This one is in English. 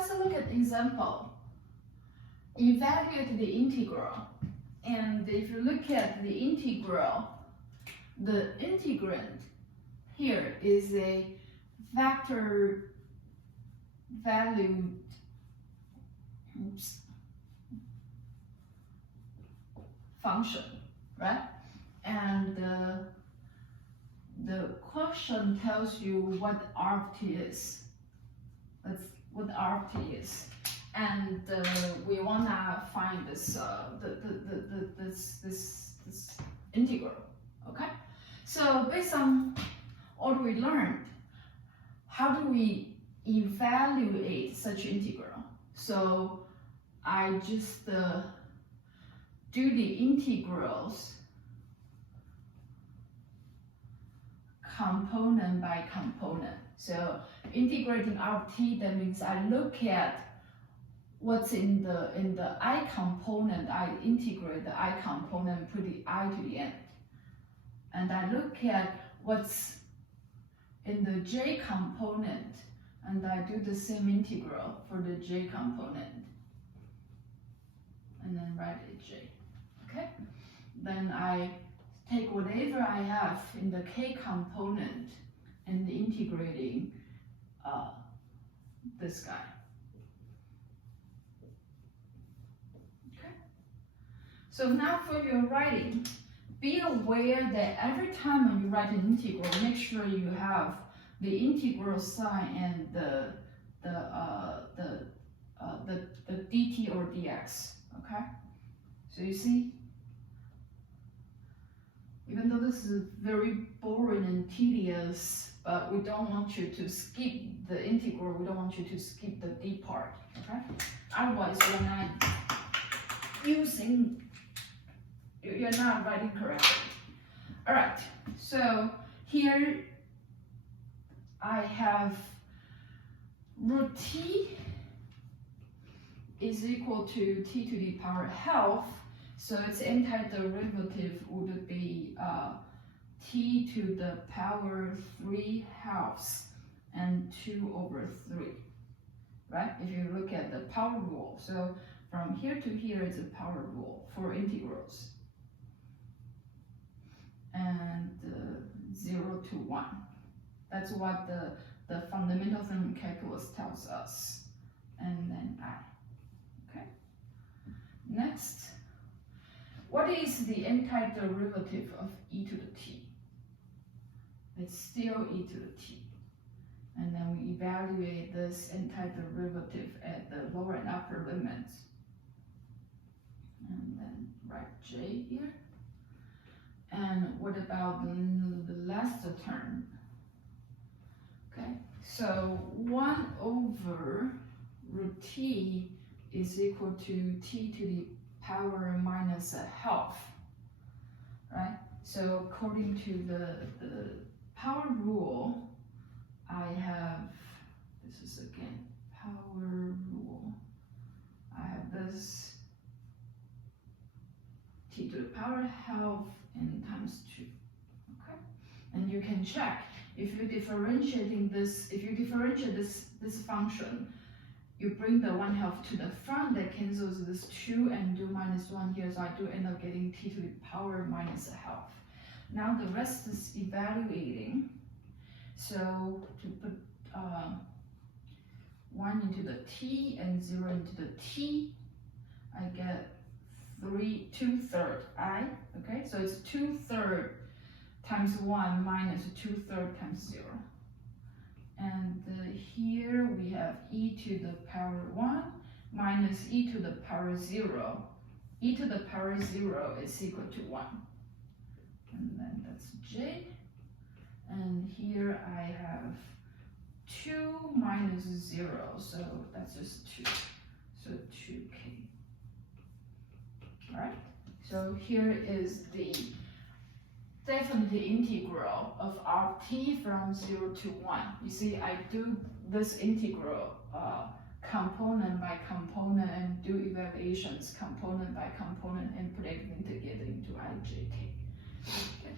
let's look at example. Evaluate the integral. And if you look at the integral, the integrand here is a vector valued function, right? And the question tells you what r of t is. That's what r of t is. And we wanna find this this integral. Okay. So based on what we learned, how do we evaluate such integral? So I just do the integrals component by component. So integrating r of t, that means I look at what's in the I component, I integrate the I component, put the I to the end. And I look at what's in the j component, and I do the same integral for the j component. And then write a j, okay? Then I take whatever I have in the k component and integrating this guy. Okay. So now for your writing, be aware that every time when you write an integral, make sure you have the integral sign and the dt or dx. Okay. So you see, even though this is very boring and tedious, but we don't want you to skip the integral, we don't want you to skip the d part, okay? Otherwise, you're not writing correctly. All right, so here I have root t is equal to t to the power half. So its antiderivative would be t to the power 3/2 and 2/3, right? If you look at the power rule. So from here to here is a power rule for integrals. And 0 to 1. That's what the fundamental theorem of calculus tells us. And then I. Okay. Next. What is the antiderivative of e to the t? It's still e to the t. And then we evaluate this antiderivative at the lower and upper limits. And then write j here. And what about the last term? Okay, so 1 over root t is equal to t to the power minus a half, right? So according to the power rule, I have, this is again power rule, I have this t to the power half and times 2, okay? And you can check if you're differentiating this, if you differentiate this function, you bring the 1/2 to the front, that cancels this 2 and do -1 here, so I do end up getting t to the power minus a half. Now the rest is evaluating. So to put 1 into the t and 0 into the t, I get 2/3 I, okay? So it's 2/3 times 1 minus 2/3 times 0. And here we have e to the power 1 minus e to the power 0. E to the power 0 is equal to 1. And then that's j. And here I have 2 minus 0, so that's just 2. So 2k. Alright? So here is the definitely integral of r t from 0 to 1. You see, I do this integral component by component and do evaluations component by component and put everything together into ijk. Okay.